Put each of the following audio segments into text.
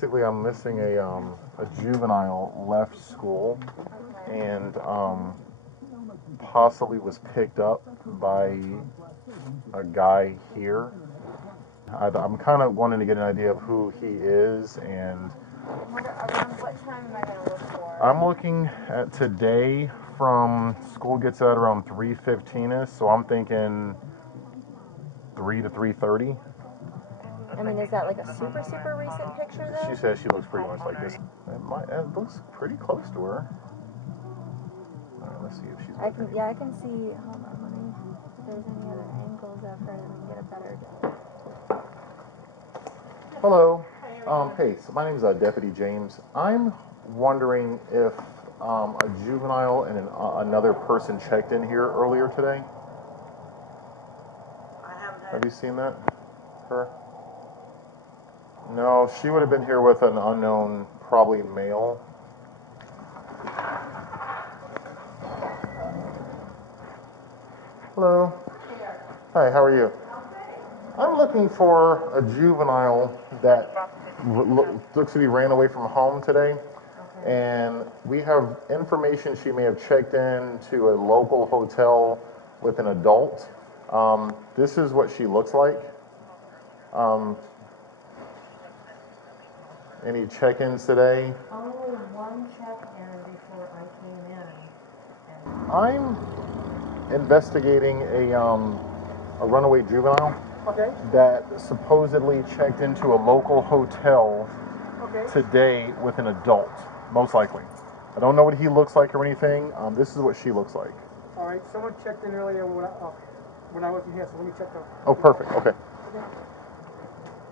basically, I'm missing a juvenile left school, and possibly was picked up by a guy here. I'm kind of wanting to get an idea of who he is, and around what time am I going to look for? I'm looking at today from school gets out around 3:15ish, so I'm thinking 3 to 3:30. I mean, is that like a super recent picture though? She says she looks pretty much like this. It looks pretty close to her. All right, let's see if she's. I can see. Hold on, let me. If there's any other angles of her, then we can get a better. Hello. Hey, so my name is Deputy James. I'm wondering if a juvenile and another person checked in here earlier today. Have you seen that? Her? No, she would have been here with an unknown, probably male. Hello. Hi, how are you? I'm looking for a juvenile that looks to be ran away from home today. And we have information she may have checked in to a local hotel with an adult. This is what she looks like. Any check-ins today? Only one check-in before I came in. I'm investigating a runaway juvenile that supposedly checked into a local hotel today with an adult, most likely. I don't know what he looks like or anything. This is what she looks like. All right, someone checked in earlier when I wasn't here, so let me check them. Oh, perfect. Okay.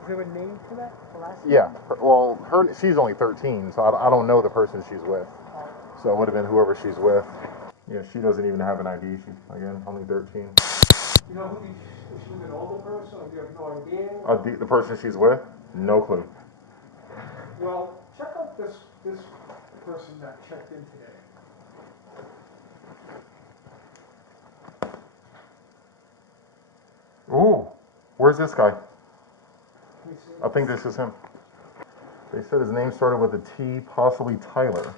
Is there a name for that? The last name? Yeah. Well, she's only 13, so I don't know the person she's with. So it would have been whoever she's with. Yeah, she doesn't even have an ID. She's, again, only 13. You know who if she was an older person, or you have no idea? The person she's with? No clue. Well, check out this person that checked in today. Ooh, where's this guy? Let me see. I think this is him. They said his name started with a T, possibly Tyler.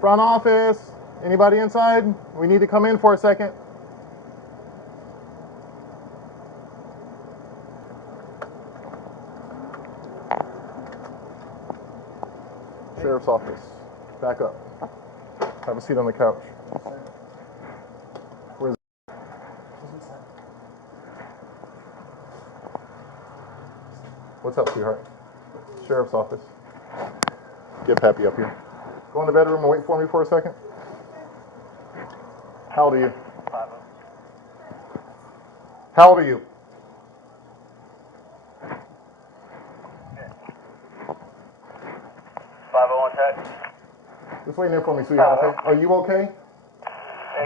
Front office, anybody inside? We need to come in for a second. Sheriff's office, back up. Have a seat on the couch. Where's What's up, sweetheart? Sheriff's office. Get Pappy up here. Go in the bedroom and wait for me for a second. How old are you? 5. How old are you? 501 text. Just wait there for me, sweetheart. Okay? Are you okay?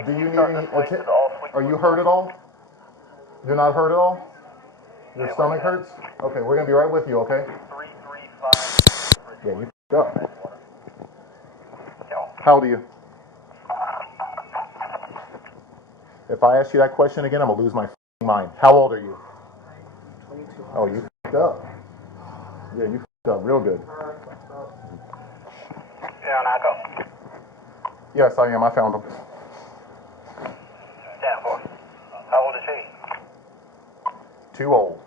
Do you need any attention? Are you hurt at all? You're not hurt at all? Your stomach hurts? Okay, we're gonna be right with you, okay? 335. Yeah, you f***ed up. How old are you? If I ask you that question again, I'm gonna lose my f***ing mind. How old are you? 22. Oh, you f***ed up. Yeah, you f***ed up real good. Yeah, Naco. Yes, I am. I found him. Stand for. How old is he? Too old.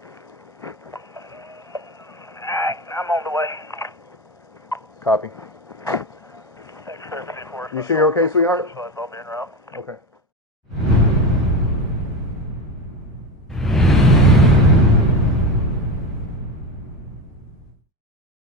Alright, I'm on the way. Copy. Thanks for You sure you're okay, sweetheart? I'll be en route. Okay.